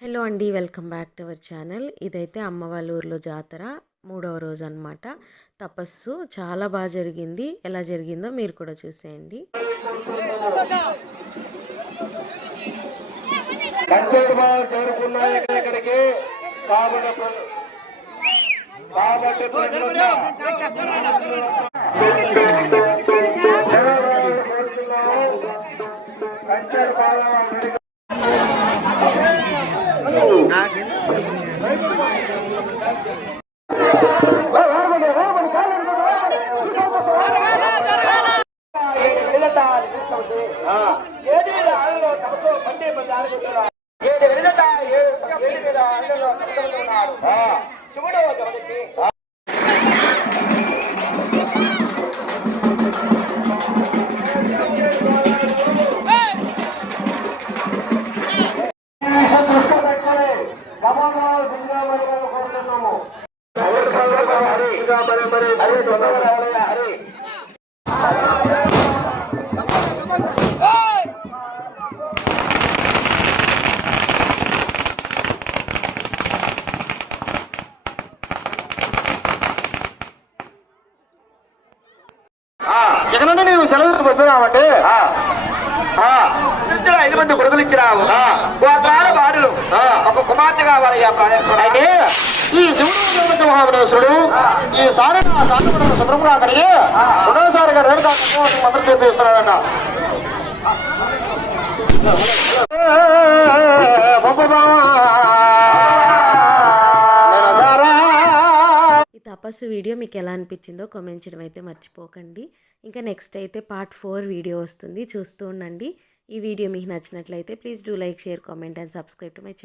Hello అండి, welcome back to our channel. ఇదైతే అమ్మ వాళ్ళ ఊర్లో జాతర మూడవ రోజు అనమాట. తపస్సు చాలా బాగా జరిగింది. ఎలా జరిగిందో మీరు కూడా చూసేయండి. జగనన్న నీవు సెలవులకు పొందున్నావంటే 5 మంది కొడుకులు ఇచ్చినావు. గోత్రాల బాడులు ఒక కుమార్తె కావాలయ్యా ప్రాణేశ్వరుడు. అయితే ఈ శివుడు మహాబలేశ్వరుడు ఈ సాధన శుభ్రంగా కలిగి రెండోసారిగా మొదలు చేపిస్తున్నాడన్న. ఈ తపస్సు వీడియో మీకు ఎలా అనిపించిందో కామెంట్ చేయడం అయితే మర్చిపోకండి. ఇంకా నెక్స్ట్ అయితే పార్ట్ 4 వీడియో వస్తుంది, చూస్తూ ఉండండి. ఈ వీడియో మీకు నచ్చినట్లయితే please do like, share, comment and subscribe to my channel.